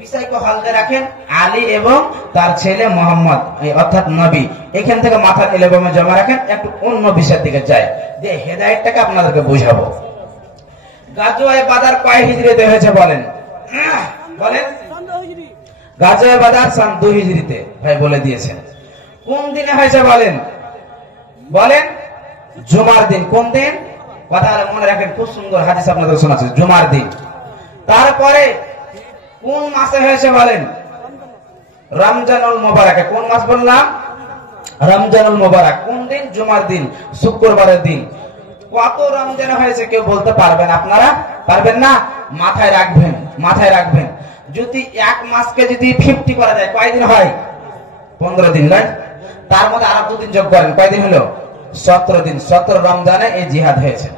বিষয়কে হালতে রাখেন আলী এবং তার ছেলে মোহাম্মদ অর্থাৎ নবী। এখান থেকে মাথা এলেবামে জমা রাখেন। একটু অন্য বিষয়ের দিকে যাই, যে হেদায়েতটাকে আপনাদেরকে বুঝাবো। গাজওয়ায়ে বাদার কয় হিজরিতে হয়েছে বলেন? বলেন। গাজওয়ায়ে বাদার সন 2 হিজরিতে। ভাই বলে দিয়েছেন। কোন দিনে হয়েছে বলেন? বলেন। জুমার দিন। কোন দিন? কথা মনে রাখেন, খুব সুন্দর হাদিস আপনাদের শোনাচ্ছে। জুমার দিন। তারপরে কোন মাসে হয়েছে বলেন? রমজানুল মুবারাকে। কোন মাস বললাম? রমজানুল মুবারাক। কোন দিন? জুমার দিন, শুক্রবারের দিন। কত রমজান হয়েছে কেউ বলতে পারবেন? আপনারা পারবেন না? মাথায় রাখবেন, মাথায় রাখবেন। যদি এক মাসকে যদি 50 করা যায় কয়দিন হয়? 15 দিন নয়? তার মধ্যে আরো 2 দিন যোগ করেন, কয়দিন হলো? 17 দিন। 17 রমজানে এই জিহাদ হয়েছে।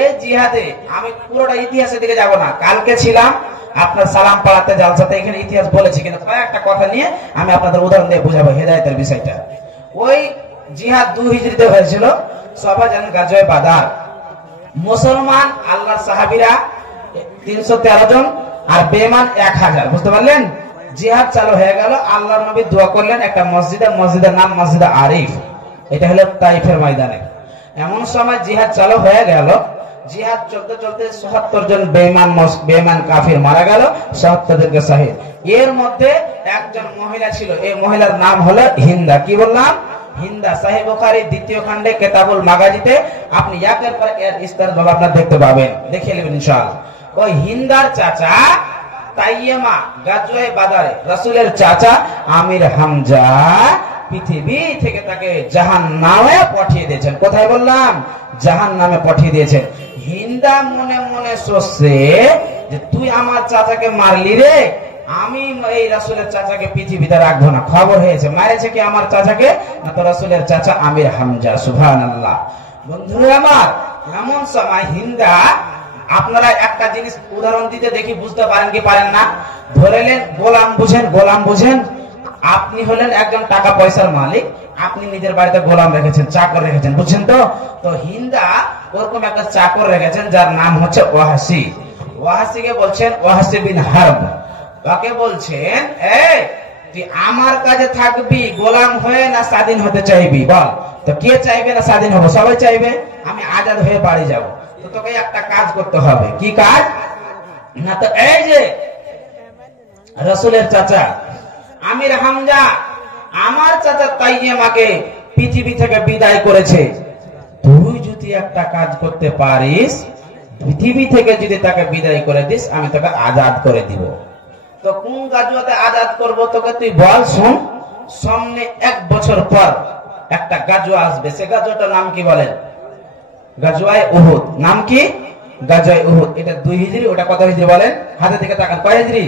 এই জিহাদে আমি পুরোটা ইতিহাসের দিকে যাব না। কালকে ছিলাম আপনার সালাম পাড়াতে জালসাতে, এখানে ইতিহাস বলেছি, কিন্তু কয়েকটা কথা নিয়ে আমি আপনাদের উদাহরণ দিয়ে বুঝাবো হেদায়েতের বিষয়টা। ওই জিহাদ 2 হিজরিতে হয়েছিল। সবাই জানেন গাজওয়ায়ে বাদার। মুসলমান আল্লাহর সাহাবীরা 313 জন আর বেঈমান 1000। বুঝতে পারলেন? জিহাদ চালু হয়ে গেল। আল্লাহর নবী দোয়া করলেন একটা মসজিদে, মসজিদের নাম মসজিদে আরিফ। এটা হলো তাইফের ময়দানে। এমন সময় জিহাদ চালু হয়ে গেল। জিহাদ চলতে চলতে ৭৭ জন বেঈমান কাফির মারা গেল, ৭৭ জনকে শহীদ। এর মধ্যে একজন মহিলা ছিল, এই মহিলার নাম হলো হিন্দা। কি বললাম? হিন্দা। সহিহ বুখারী 2য় খণ্ডে কিতাবুল মাগাজিতে আপনি একের পর এক বিস্তারিত আপনারা দেখতে পাবেন, দেখে নেবেন ইনশাআল্লাহ। ওই হিন্দার চাচা তাইয়েমা গাজওয়ায়ে বাদারে রাসূলের চাচা আমির হামজা পৃথিবী থেকে তাকে জাহান্নামে পাঠিয়ে দিয়েছেন। কোথায় বললাম? জাহান্নামে পাঠিয়ে দিয়েছেন। হিন্দা মনে মনে সোচছে যে তুই আমার চাচাকে মারলি রে, আমি এই রাসূলের চাচাকে পৃথিবীতে রাখবো না। খবর হয়েছে মারেছে কি আমার চাচাকে? না তো রাসূলের চাচা আমির হামজা। সুবহানাল্লাহ। বন্ধুরা আমার, এমন সময় হিন্দা, আপনারা একটা জিনিস উদাহরণ দিতে দেখি বুঝতে পারেন কি পারেন না? ধরেলেন গোলাম, বুঝেন? গোলাম বুঝেন? আপনি হলেন একজন টাকা পয়সার মালিক, আপনি নিজের বাড়িতে গোলাম রেখেছেন, চাকর রেখেছেন, বুঝছেন তো? তো হিন্দা ওরকম একটা চাকর রেখেছেন যার নাম হচ্ছে ওয়াহাসি। ওয়াহাসিকে বলছেন ওয়াহাসি বিন হারব। তাকে বলছেন, এই তুই আমার কাছে থাকবি গোলাম হয়ে না স্বাধীন হতে চাইবি বল? তো কে চাইবে না স্বাধীন হবো? সবাই চাইবে। আমি আজাদ হয়ে বাড়ি যাব। তো তোকে একটা কাজ করতে হবে। কি কাজ? না তো এই যে রাসূলের চাচা আমির হামজা আমার চাচা তাইয়েমাকে পৃথিবী থেকে বিদায় করেছে। তুই যদি একটা কাজ করতে পারিস, পৃথিবী থেকে যদি তাকে বিদায় করে দিস, আমি তোকে আজাদ করে দিব। তো কোন গাজওয়াতে আজাদ করব তোকে তুই বল। শুন, সামনে 1 বছর পর একটা গাজওয়া আসবে। সে গাজওয়াটার নাম কি বলেন? গাজওয়ায়ে উহুদ। নাম কি? গাজওয়ায়ে উহুদ। এটা 2 হিজরি, ওটা কত হিজরি বলেন? হাতে থেকে তাকান। কয় হিজরি?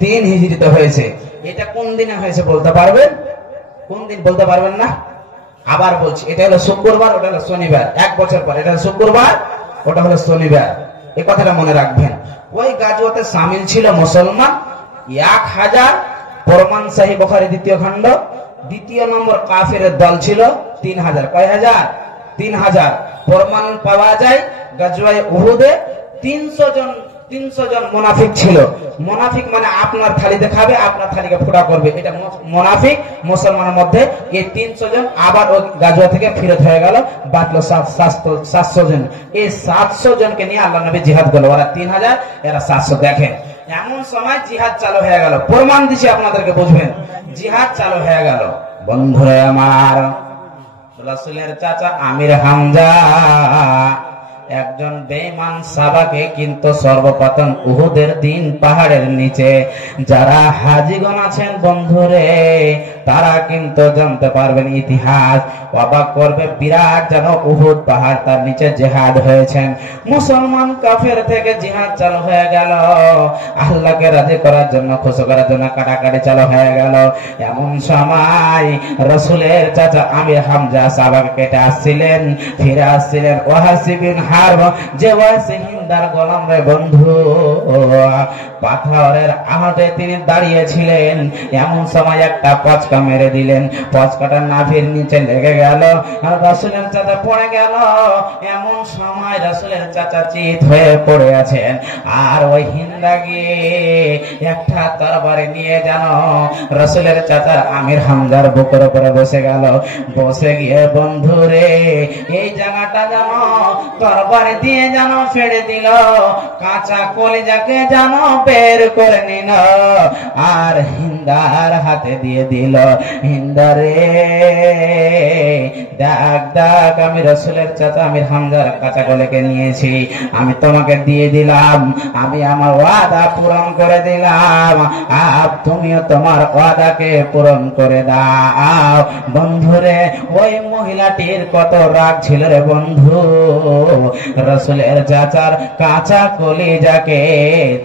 3 হিজরিতে হয়েছে। এটা কোন দিনে হয়েছে বলতে পারবেন? কোন দিন বলতে পারবেন না? আবার বলছি, এটা হলো শুক্রবার, ওটা হলো শনিবার। 1 বছর পর এটা হলো শুক্রবার, ওটা হলো শনিবার। এই কথাটা মনে রাখবেন। ওই গাজওয়াতে শামিল ছিল মুসলমান 1000। প্রমাণ সহিহ বুখারী 2য় খণ্ড। 2য় নম্বর কাফিরের দল ছিল 3000। কয় হাজার? 3000। প্রমাণ পাওয়া যায় গাজওয়ায়ে উহুদে 300 জন মুনাফিক ছিল। মুনাফিক মানে আপনার থালিতে খাবে, আপনার থালিকে ফুটা করবে, এটা মুনাফিক মুসলমানের মধ্যে। এই 300 জন আবার ওই গাজওয়া থেকে ফিরত হয়ে গেল, বাঁচলো 700 জন। এই 700 জনকে নিয়ে আল্লাহ নবী জিহাদ করলো। ওরা 3000, এরা 700। দেখেন এমন সময় জিহাদ চালু হয়ে গেল। প্রমাণ দিছি আপনাদেরকে, বুঝবেন। জিহাদ চালু হয়ে গেল। বন্ধুরা আমার, রাসূলের চাচা আমির হামজা একজন বেঈমান সাহাবাকে কিন্তু সর্বপ্রথম উহুদের দিন পাহাড়ের নিচে যারা হাজীগণ আছেন বন্ধুরে, তারা কিন্তু জানতে পারবেন ইতিহাস, অবাক করবে। বিরাট যেন উহুদ পাহাড়, তার নিচে জিহাদ হয়েছেন। মুসলমান কাফের থেকে জিহাদ চালু হয়ে গেল। আল্লাহকে রাজি করার জন্য, খুশি করার জন্য কাটাকাটি চালু হয়ে গেল। এমন সময় রাসূলের চাচা আমির হামজা সাহাবাকে কেটে আসছিলেন, ফিরে আসছিলেন। ওয়াহাসি বিন হারব, যে ওয়াহাসি হিন্দার গোলাম রে বন্ধু, পাথরের আহতে তিনি দাঁড়িয়েছিলেন। এমন সময় একটা পচকা পচকা মেরে দিলেন। পচকাটা নাভির নিচে লেগে গেল, রাসূলের চাচা পড়ে গেল। এমন সময় রাসূলের চাচা চিত হয়ে পড়ে আছেন, আর ওই হিন্দা গিয়ে একটা তরবারি নিয়ে যেন রাসূলের চাচার আমির হামজার বুকের উপরে বসে গেল। বসে গিয়ে বন্ধুরে এই জায়গাটা যেন তরবারি দিয়ে যেন ফেড়ে দিল, কাঁচা কলিজাকে যেন বের করে নিল, আর হিন্দার হাতে দিয়ে দিল। হিন্দারে দেখ দেখ, আমি রাসূলের চাচা আমির হামজার কাঁচা কলিকে নিয়েছি, আমি তোমাকে দিয়ে দিলাম, আমি আমার ওয়াদা পূরণ করে দিলাম, আর তুমিও তোমার ওয়াদাকে পূরণ করে দাও। বন্ধুরে ওই মহিলাটির কত রাগ ছিল রে বন্ধু, রাসূলের চাচার কাঁচা কলিজাকে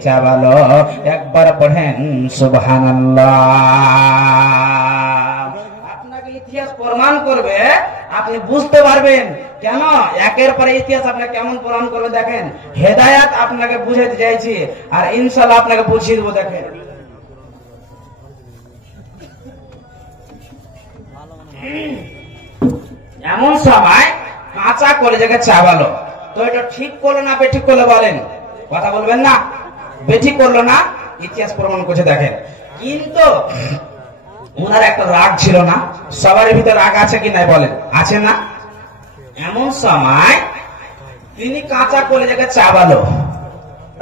চাবালো। একবার পড়েন সুবহানাল্লাহ। আপনাকে ইতিহাস প্রমাণ করবে, আপনি বুঝতে পারবেন কেন একের পরে ইতিহাস আপনাকে কেমন প্রমাণ করবে। দেখেন, হেদায়াত আপনাকে বুঝাতে চাইছি, আর ইনশাআল্লাহ আপনাকে বুঝিয়ে দেবো। দেখেন, এমন সময় কাঁচা কলিজাকে চাবালো। তো এটা ঠিক করলো না বেঠিক করলো বলেন? কথা বলবেন না? বেঠিক করলো না, ইতিহাস প্রমাণ করছে। দেখেন, কিন্তু ওনার একটা রাগ ছিল না? সবার ভিতরে রাগ আছে কি নাই বলেন? আছে না? এমন সময় তিনি কাঁচা কলিজাকে চাবালো।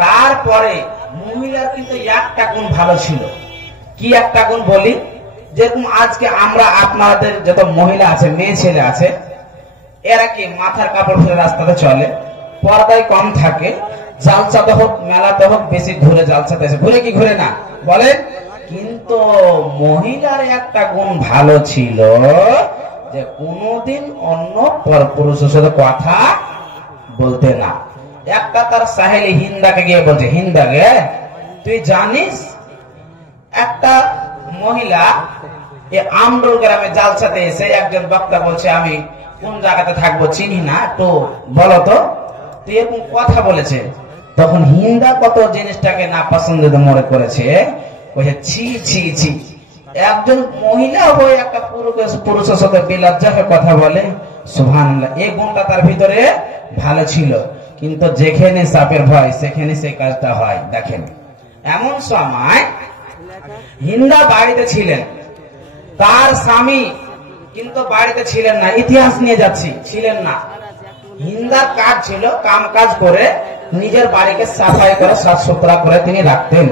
তারপরে মহিলার কিন্তু একটা গুণ ভালো ছিল। কি একটা গুণ বলি? যেরকম আজকে আমরা আপনাদের যত মহিলা আছে, মেয়ে ছেলে আছে, এরা কি মাথার কাপড় ফেলে রাস্তাতে চলে, পর্দায় কম থাকে, জালসাতে হোক মেলাতে হোক বেশি ঘুরে, জালসাতে এসে ঘুরে কি ঘুরে না বলেন? কিন্তু মহিলার একটা গুণ ভালো ছিল, যে কোনদিন অন্য পরপুরুষের সাথে কথা বলতে না। একটা তার সাহেলি হিন্দাকে গিয়ে বলছে, হিন্দাকে তুই জানিস একটা মহিলা আমডোল গ্রামে জালসাতে এসে একজন বক্তা বলছে আমি কোন জায়গাতে থাকবো চিনি না, তো বলো তো, তুই এরকম কথা বলেছে। তখন হিন্দা কত জিনিসটাকে না পছন্দ মনে করেছে, বলছে ছি ছি ছি, একজন মহিলা হয়ে একটা পুরুষের সাথে বিলজ্জা হয়ে কথা বলে। সুবহানাল্লাহ, এই গুণটা তার ভিতরে ভালো ছিল। কিন্তু যেখানে সাপের ভয় সেখানে সেই কাজটা হয়। দেখেন, এমন সময় হিন্দা বাড়িতে ছিলেন, তার স্বামী কিন্তু বাড়িতে ছিলেন না। ইতিহাস নিয়ে যাচ্ছি, ছিলেন না। হিন্দার কাজ ছিল কাম কাজ করে নিজের বাড়িকে সাফাই করে সাফ সুতরা করে তিনি রাখতেন।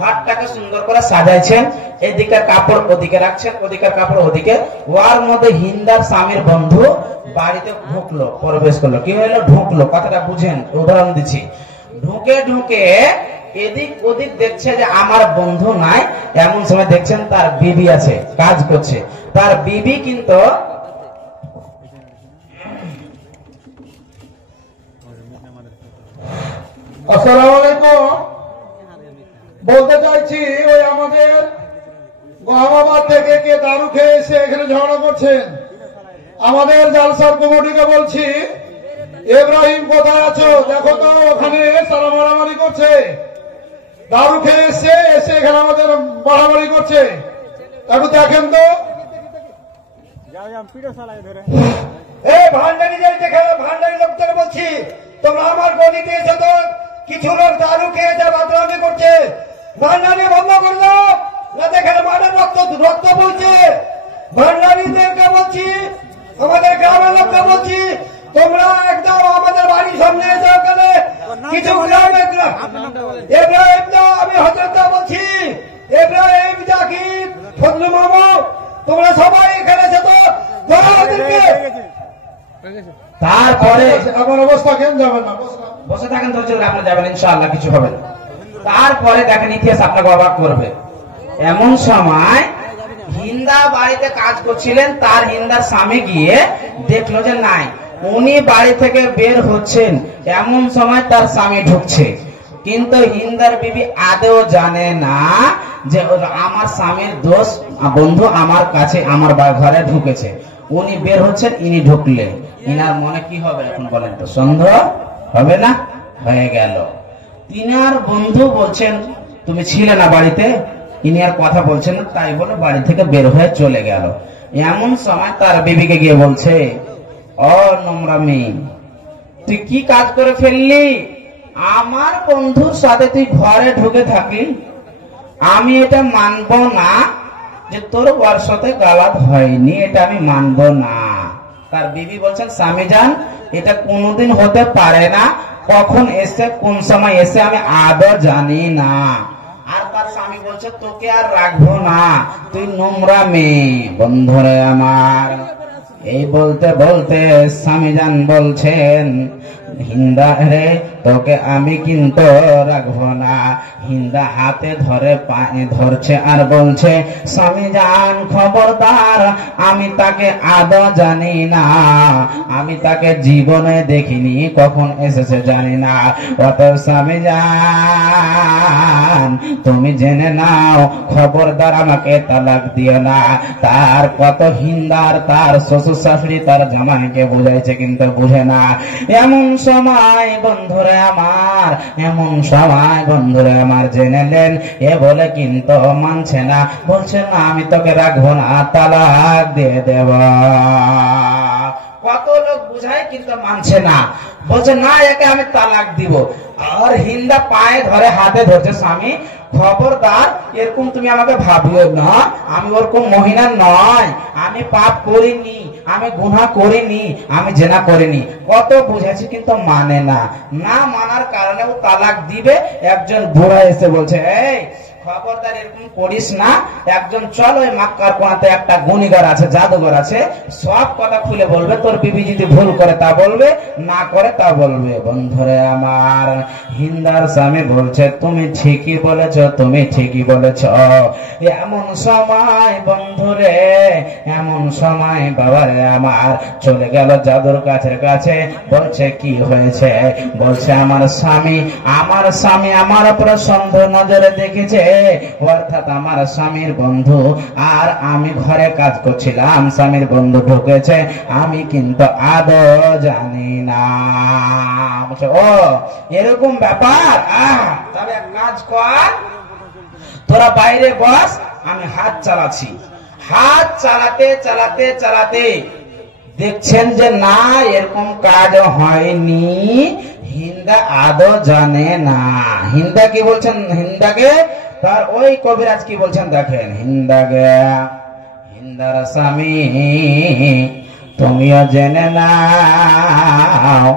ঘরটাকে সুন্দর করে সাজাইছেন, এদিকের কাপড় ওদিকে রাখছেন, ওদিকের কাপড় ওদিকে। ওর মধ্যে হিন্দার স্বামীর বন্ধু বাড়িতে ঢুকলো, প্রবেশ করলো। কি হইলো? ঢুকলো, কথাটা বুঝেন, উদাহরণ দিচ্ছি। ঢুকে ঢুকে এদিক ওদিক দেখছে যে আমার বন্ধু নাই। এমন সময় দেখছেন তার বিবি আছে, কাজ করছে। তার বিবি কিন্তু আসসালামু আলাইকুম বলতে চাইছি, ওই আমাদের গহাবাদ থেকে কে দারু খেয়ে এসে এখানে ঝগড়া করছেন, আমাদের জালসার কমিটিকে বলছি, ইব্রাহিম কোথায় আছো? দেখো তো, ওখানে তারা মারামারি করছে, দারু খেয়ে এসে এখানে আমাদের মারামারি করছে, একটু দেখেন তো। ভান্ডারি লোকদের বলছি, তোমরা আমার গলিতে এসে তো কিছু লোক দারু খেয়েছে, বাদরামি করছে, ভান্ডারি বন্ধ করে দাও, না দেখেন মাঠে রক্ত বলছে। ভান্ডারিদেরকে বলছি, আমাদের গ্রামের লোককে বলছি, তোমরা একদম আমাদের বাড়ির সামনে এসে ওখানে কিছু ইব্রাহিম দা, আমি হযরত দা বলছি, ইব্রাহিম জাকির ফজলু মামা, তোমরা সবাই এখানে এসে তো ওদেরকে। তারপরে আমার অবস্থা কেন যাবে না, বসে থাকেন, ধৈর্য ধরে আপনি যাবেন, ইনশাআল্লাহ কিছু হবে না। তারপরে দেখেন, ইতিহাস আপনাকে অবাক করবে। এমন সময় হিন্দা বাড়িতে কাজ করছিলেন, তার হিন্দার স্বামী গিয়ে দেখলো যে নাই, উনি বাড়ি থেকে বের হচ্ছেন। এমন সময় তার স্বামী ঢুকছে, কিন্তু হিন্দার বিবি আদেও জানে না যে আমার স্বামীর দোষ, বন্ধু আমার কাছে আমার ঘরে ঢুকেছে। উনি বের হচ্ছেন, ইনি ঢুকলেন। ইনার মনে কি হবে এখন বলেন তো? সন্দেহ হবে না? হয়ে গেল। তিনার বন্ধু বলছেন, তুমি ছিলে না বাড়িতে, ইনি আর কথা বলছেন না, তাই বলে বাড়ি থেকে বের হয়ে চলে গেল। এমন সময় তার বিবিকে গিয়ে বলছে, ও নোংরা মেয়ে, তুই কি কাজ করে ফেললি? আমার বন্ধুর সাথে তুই ঘরে ঢুকে থাকলি। আমি এটা মানব না যে তোর ওর সাথে গালাত হয়নি, এটা আমি মানব না। তার বিবি বলছেন, স্বামী যান, এটা কোনোদিন হতে পারে না, কখন এসে কোন সময় এসে আমি আদৌ জানি না। আর তার স্বামী বলছে, তোকে আর রাখবো না, তুই নোংরা মেয়ে। বন্ধুরে আমার, এই বলতে বলতে স্বামী যান বলছেন, হিন্দা রে, তোকে আমি কিন্তু রাখবো না। হিন্দা হাতে ধরে পায়ে ধরছে আর বলছে, স্বামী যান খবরদার, আমি তাকে আদৌ জানি না, আমি তাকে জীবনে দেখিনি, কখন এসেছে জানি না। অত স্বামী যান, তুমি জেনে নাও, খবরদার আমাকে তালাক দিও না। তার কত হিন্দার তার শ্বশুর শাশুড়ি তার জামাইকে বুঝাইছে, কিন্তু বুঝে না। এমন সময় বন্ধুরে আমার, এমন সময় বন্ধুরে আমার জেনেলেন, এ বলে কিন্তু মানছে না, বলছে না আমি তোকে রাখবো না, তালাক দিয়ে দেব। কত লোক বুঝায় কিন্তু মানছে না, বলছে না একে আমি তালাক দিব। আর হিন্দা পায়ে ধরে হাতে ধরছে, স্বামী খবরদার এরকম তুমি আমাকে ভাবিও না, আমি ওরকম মহিলা নয়, আমি পাপ করিনি, আমি গুনাহ করিনি, আমি জেনা করিনি। কত বুঝাচ্ছি কিন্তু মানে না, না মানার কারণে ও তালাক দিবে। একজন বুড়া এসে বলছে, এই খবরদার এরকম করিস না। একজন চল ওই মক্কার কোণাতে একটা গুণীগার আছে, জাদুঘর আছে, সব কথা খুলে বলবে, তোর বিবি যদি ভুল করে তা বলবে, না করে তা বলবে। বন্ধুরে আমার, হিন্দার স্বামী বলছে, তুমি ঠিকই বলেছ, তুমি ঠিকই বলেছ। এমন সময় বন্ধুরে, এমন সময় বাবারে আমার চলে গেল জাদুর কাছের কাছে, বলছে কি হয়েছে? বলছে আমার স্বামী আমার উপর সন্দেহ নজরে দেখেছে, অর্থাৎ আমার স্বামীর বন্ধু আর আমি ঘরে কাজ করছিলাম, স্বামীর বন্ধু ঢুকেছে, আমি কিন্তু আদৌ জানি না। ও এরকম ব্যাপার, তবে এক কাজ কর, তোরা বাইরে বস, আমি হাত চালাচ্ছি। হাত চালাতে চালাতে চালাতে দেখছেন যে না, এরকম কাজ হয়নি, হিন্দা আদৌ জানে না। হিন্দা কি বলছেন? হিন্দাকে তার ওই কবিরাজ কি বলছেন দেখেন, হিন্দার স্বামী তুমিও জেনে নাও,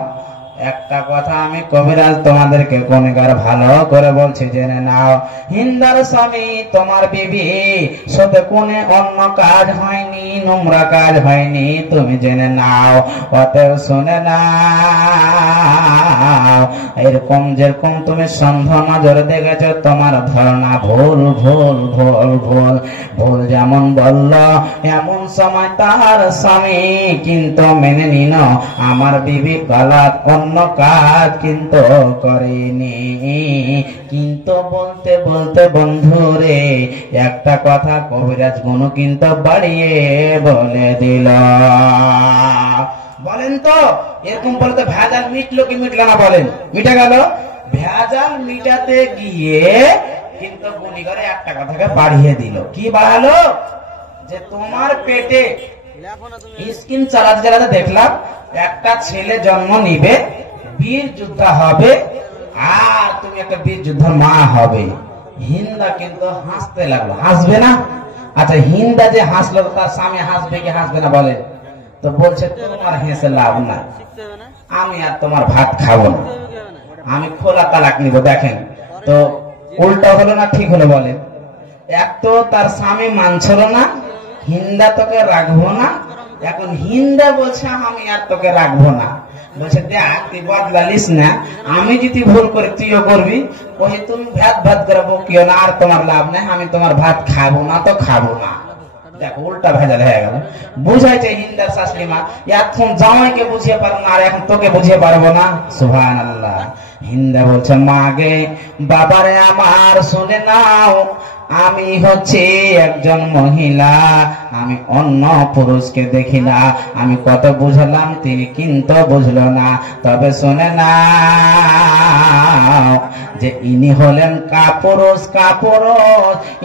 একটা কথা আমি কবিরাজ তোমাদেরকে কোনকার ভালো করে বলছি, জেনে নাও। হিন্দার স্বামী তোমার বিবি সাথে কোনে অন্য কাজ হয়নি, নোংরা কাজ হয়নি, তুমি জেনে নাও। অতএব শুনে নাও, এরকম যেরকম তুমি সন্দেহ নজরে দেখেছ, তোমার ধারণা ভুল ভুল ভুল ভুল ভুল। যেমন বলল এমন সময় তার স্বামী কিন্তু মেনে নিল, আমার বিবি গালাত অন্য কাজ কিন্তু করেনি। কিন্তু বলতে বলতে বন্ধুরে একটা কথা কবিরাজ গুণ কিন্তু বাড়িয়ে বলে দিল। বলেন তো এরকম বলতে ভেজাল মিটলো কি মিটলো না? বলেন মিটে গেল? ভেজাল মিটাতে গিয়ে কিন্তু গুণী করে একটা কথাকে বাড়িয়ে দিল। কি বাড়ালো? যে তোমার পেটে স্কিন চালাতে চালাতে দেখলাম একটা ছেলে জন্ম নিবে, বীর যোদ্ধা হবে, আর তুমি একটা বীর যোদ্ধার মা হবে। হিন্দা কিন্তু হাসতে লাগলো। হাসবে না? আচ্ছা হিন্দা যে হাসলো, তার স্বামী হাসবে কি হাসবে না বলে? তো বলছে তোমার হেসে লাভ না, আমি আর তোমার ভাত খাবো না, আমি খোলা তালাক নিব। দেখেন তো উল্টা হলো না ঠিক হলো? বলেন। এক তো তার স্বামী মানছিল না, হিন্দা তোকে রাখবো না, এখন হিন্দা বলছে আমি আর তোকে রাখবো না। বলছে দেখ তুই বদলালিস না, আমি যদি ভুল করি তুইও করবি, ওই তুমি ভাত ভাত করে বকিও না, আর তোমার লাভ নেই, আমি তোমার ভাত খাবো না তো খাবো না। দেখো উল্টা ভেজাল হয়ে গেল। বুঝাইছে হিন্দার শাশুড়ি মা, এখন জামাইকে বুঝিয়ে পারবো না, আর এখন তোকে বুঝিয়ে পারবো না। সুবহানাল্লাহ। হিন্দা বলছে মা গে বাবারে আমার শুনে নাও, আমি হচ্ছে একজন মহিলা, আমি অন্য পুরুষকে দেখি না, আমি কত বুঝলাম তিনি কিন্তু বুঝলো না। তবে শুনে না নাও যে ইনি হলেন কাপুরুষ।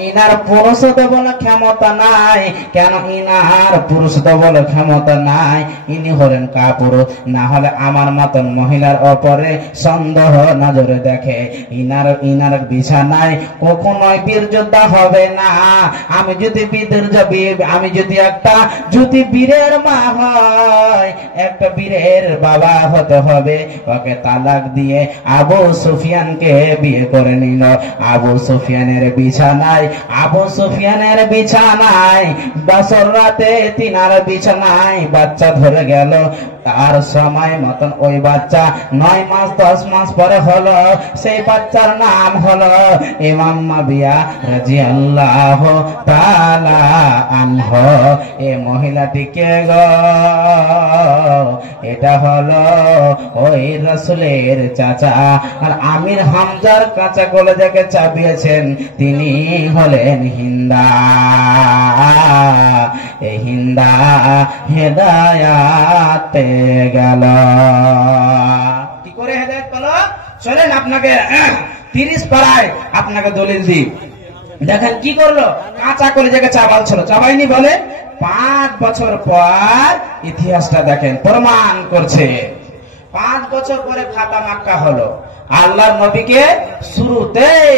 ইনার পুরুষত্ব বলে ক্ষমতা নাই। কেন ইনার পুরুষত্ব বলে ক্ষমতা নাই? ইনি হলেন কাপুরুষ। না হলে আমার মতন মহিলার ওপরে সন্দেহ নজরে দেখে ইনার বিছানায় কখনোই বীর যোদ্ধা হবে না। আমি যদি যদি বীরের মা হয়, একটা বীরের বাবা হতে হবে। ওকে তালাক দিয়ে আবু সুফিয়ানকে বিয়ে করে নিল। আবু সুফিয়ানের বিছানায় বাসর রাতে তিনার বিছানায় বাচ্চা ধরে গেল। তার সময় মতন ওই বাচ্চা 9 মাস 10 মাস পরে হলো। সেই বাচ্চার নাম হলো ইমাম মাবিয়া রাদিয়াল্লাহু তাআলা আনহু। এই মহিলাটিকে গো, এটা হলো ওই রাসূলের চাচা। আর আমির হামজার কাঁচা কলেজাকে চাপিয়েছেন তিনি হলেন হিন্দা। এই হিন্দা হেদায়াতে গেল। কি করে হেদায়েত পেল? চলেন আপনাকে 30 পাড়ায় আপনাকে দলিল দিই। দেখেন কি করলো। কাঁচা কলেজাকে চাবাল চাবাইনি বলে 5 বছর পর ইতিহাসটা দেখেন প্রমাণ করছে। 5 বছর পরে ফাতা মাক্কা হলো। আল্লাহর নবীকে শুরুতেই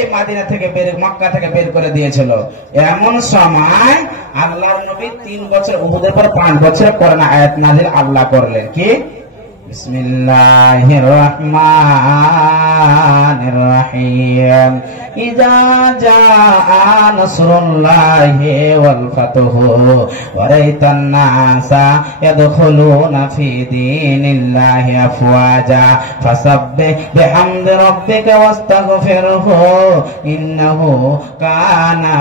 মক্কা থেকে বের করে দিয়েছিল। এমন সময় আল্লাহর নবী 3 বছর উহুদের পর 5 বছর করোনা আয়াত নাযিল আল্লাহ করলেন। কি? বিসমিল্লাহির রহমানির রহিম। ইযা জাআ নাসরুল্লাহি ওয়াল ফাতহু ওয়া রাআইতান নাসা ইয়াদখুলুনা ফি দীনিল্লাহি আফওয়াজা ফাসাব্বিহ বিহামদি রাব্বিকা ওয়াস্তাগফিরহু ইন্নাহু কানা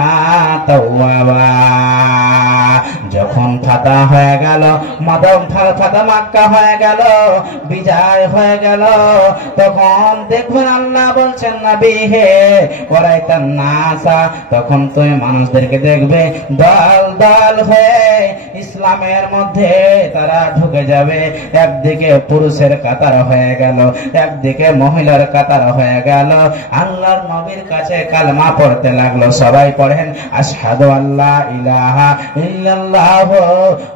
তাওয়াবা। যখন ফাতা হয়ে গেল, ফাতা মাক্কা হয়ে গেল, বিজয় হয়ে গেল, তখন দেখবেন আল্লাহ বলছেন নবী হে ওরাইতান নাসা, তখন তুমি মানুষদেরকে দেখবে দল দল হয়ে ইসলামের মধ্যে তারা ঢুকে যাবে। একদিকে পুরুষের কাতার হয়ে গেল, একদিকে মহিলার কাতার হয়ে গেল। আল্লাহর নবীর কাছে কালেমা পড়তে লাগলো। সবাই পড়েন আশহাদু আল্লা ইলাহা ইল্লাল্লাহ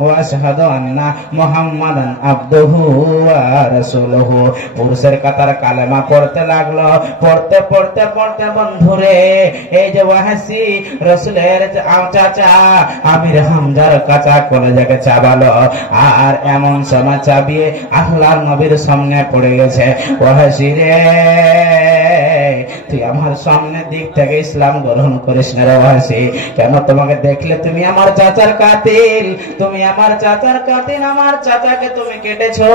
ওয়া আশহাদু আন্না মুহাম্মাদান আবদুহু ওয়া রাসূলুহু। পুরুষের কাতার কালেমা পড়তে লাগলো। পড়তে পড়তে পড়তে বন্ধুরে, এই যে ওয়াহাসি রাসূলের চাচা আমির হামজার কাঁচা কলেজাকে চাবালো। আর এমন সময় চাবিয়ে আল্লাহর নবীর সামনে পড়ে গেছে। ওয়াহাসি রে, তুই আমার সামনের দিক থেকে ইসলাম গ্রহণ করিস না রে ওয়াহাসি। কেন? তোমাকে দেখলে তুমি আমার চাচার কাতিল, তুমি আমার চাচার কাতিল। আমার চাচাকে তুমি কেটেছো,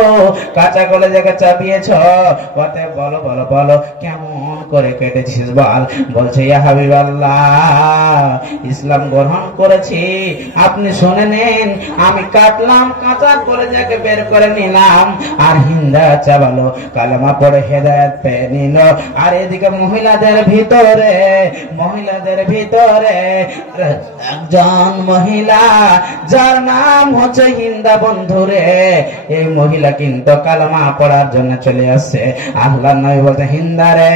কাঁচা কলেজাকে চাপিয়েছো। কথা বলো বলো বলো, কেমন করে কেটেছিস বল। বলছে ইয়া হাবিবাল্লাহ, ইসলাম গ্রহণ করেছি, আপনি শুনে নেন। আমি কাটলাম, কাঁচা কলেজাকে বের করে নিলাম, আর হিন্দা চাবালো, কালেমা পড়ে হেদায়েত পেয়ে নিল। আর এদিকে মহিলাদের ভিতরে একজন মহিলা যার নাম হচ্ছে হিন্দা। বন্ধুরে, এই মহিলা কিন্তু কালেমা পড়ার জন্য চলে আসছে। আল্লাহর নবী বলতে, হিন্দা রে,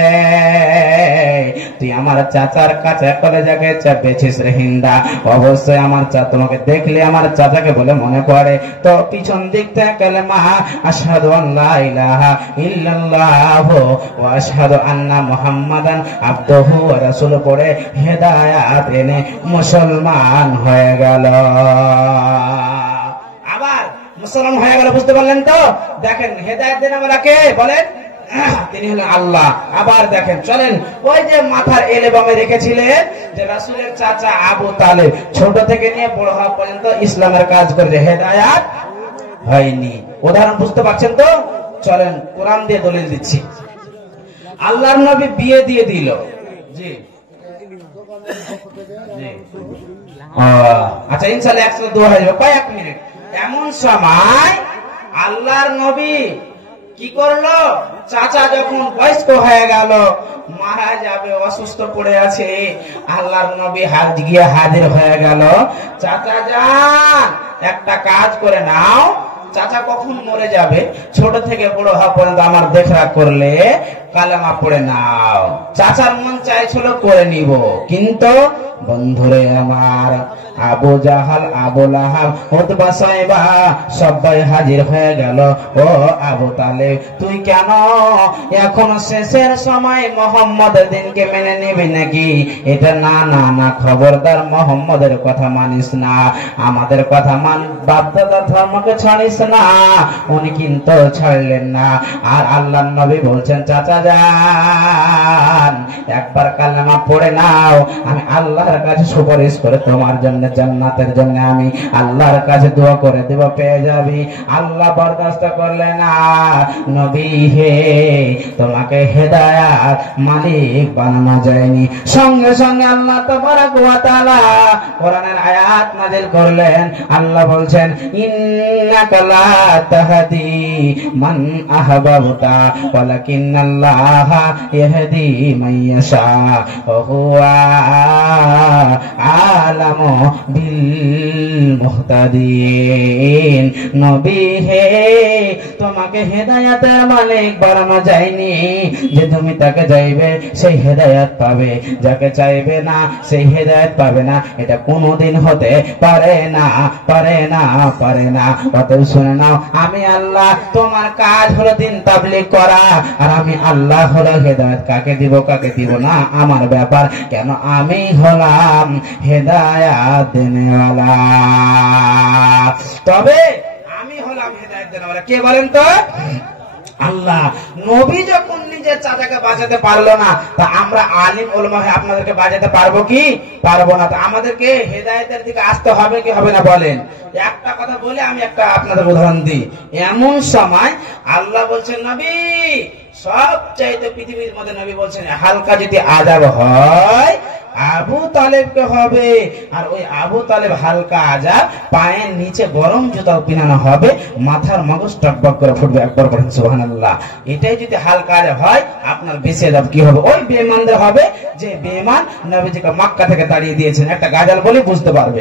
তুই আমার চাচার কাছে কলেজাকে চাপিয়েছিস রে হিন্দা। অবশ্যই আমার তোমাকে দেখলে আমার চাচাকে বলে মনে পড়ে। তো পিছন দিক থেকে কালেমা আশহাদু আল্লা ইলাহা ইল্লাল্লাহ ওয়া আশহাদু আন্না মুহাম্মাদান আবদুহু ওয়া রাসূলুহু পড়ে হেদায়েত এনে মুসলমান হয়ে গেল। আবার মুসলমান হয়ে গেল, বুঝতে পারলেন তো? দেখেন হেদায়েত দেন আমরা কে বলেন? তিনি হলেন আল্লাহ। আবার দেখেন, চলেন ওই যে মাথার এলেবামে রেখেছিলেন যে রাসূলের চাচা আবু তালেব ছোট থেকে নিয়ে বড় হওয়া পর্যন্ত ইসলামের কাজ করে হেদায়েত হয়নি। উদাহরণ বুঝতে পারছেন তো? চলেন কোরআন দিয়ে দলিল দিচ্ছি। আল্লাহর নবী বিয়ে দিয়ে দিল। জি আচ্ছা, ইনশাআল্লাহ 100 দোয়া হয়ে যাবে, কয়েক মিনিট। এমন সময় আল্লাহর নবী কি করলো? চাচা যখন বয়স্ক হয়ে গেল, মারা যাবে, অসুস্থ পড়ে আছে, আল্লাহর নবী গিয়ে হাজির হয়ে গেল। চাচা যান, একটা কাজ করে নাও, চাচা কখন মরে যাবে, ছোট থেকে বড় হওয়া পর্যন্ত আমার দেখরা করলে কালেমা পড়ে নাও। চাচার মন চাইছিল করে নিব, কিন্তু বন্ধুরে আমার আবু জাহাল, আবু লাহাব, উতবা, সাইবা সবাই হাজির হয়ে গেল। ও আবু তালেব, তুই কেন এখন শেষের সময় মোহাম্মদের দিনকে মেনে নিবি নাকি? এটা না না না, খবরদার মোহাম্মদের কথা মানিস না, আমাদের কথা মান, বাপদাদার ধর্মকে ছাড়িস না। উনি কিন্তু ছাড়লেন না। আর আল্লাহর নবী বলছেন, চাচা যান একবার কালেমা পড়ে নাও, আমি আল্লাহর কাছে সুপারিশ করে তোমার জন্য জান্নাতের জন্য আমি আল্লাহর কাছে দোয়া করে দেব, পেয়ে যাবি। আল্লাহ বরদাস্ত করলেন না। নবী হে, তোমাকে হেদায়াত মালিক বানানো যায়নি। সঙ্গে সঙ্গে আল্লাহ তাবারাক ওয়া তাআলা কোরআনের আয়াত নাযিল করলেন। আল্লাহ বলছেন, ইন্নাকা লা তাহদি মান আহবাবতা ওয়ালাকিন্নাল্লাহা ইয়াহদি মান ইয়াশা ওয়া হুয়া আলামু বিল মুহতাদিন। নবী হে, তোমাকে হেদায়েতের মালিক বানানো যায়নি যে তুমি তাকে চাইবে সেই হেদায়েত পাবে, যাকে চাইবে না সেই হেদায়েত পাবে না। এটা কোনোদিন হতে পারে না, পারে না, পারে না। অতএব শুনে নাও, আমি আল্লাহ, তোমার কাজ হলো দিন তাবলীগ করা, আর আমি আল্লাহ হলো হেদায়েত কাকে দিব কাকে দিব না আমার ব্যাপার। কেন? আমি হলাম হেদায়েত দেনেওয়ালা। তবে আমি হলাম হেদায়েত দেনেওয়ালা। কে বলেন তো? আল্লাহ। নবী যখন নিজের চাচাকে বাঁচাতে পারলো না, তা আমরা আলিম উলামা হয়ে আপনাদেরকে বাঁচাতে পারবো কি? পারবো না। তো আমাদেরকে হেদায়েতের দিকে আসতে হবে কি হবে না বলেন? একটা কথা বলে আমি একটা আপনাদের উদাহরণ দিই। এমন সময় আল্লাহ বলছেন, নবী সবচাইতে পৃথিবীর মধ্যে নবী বলছেন হালকা যদি আযাব হয় আবু তালেবকে হবে। আর ওই আবু তালেব হালকা আযাব, পায়ের নিচে গরম জুতা পিনানো হবে, মাথার মগজ টকবক করে ফুটবে। একবার বলেন সুবহানাল্লাহ। এটাই যদি হালকা আযাব হয়, আপনার বেশি আযাব কি হবে? ওই বেঈমানদের হবে যে বেঈমান নবীজিকে মক্কা থেকে তাড়িয়ে দিয়েছেন। একটা গাজাল বলে বুঝতে পারবে।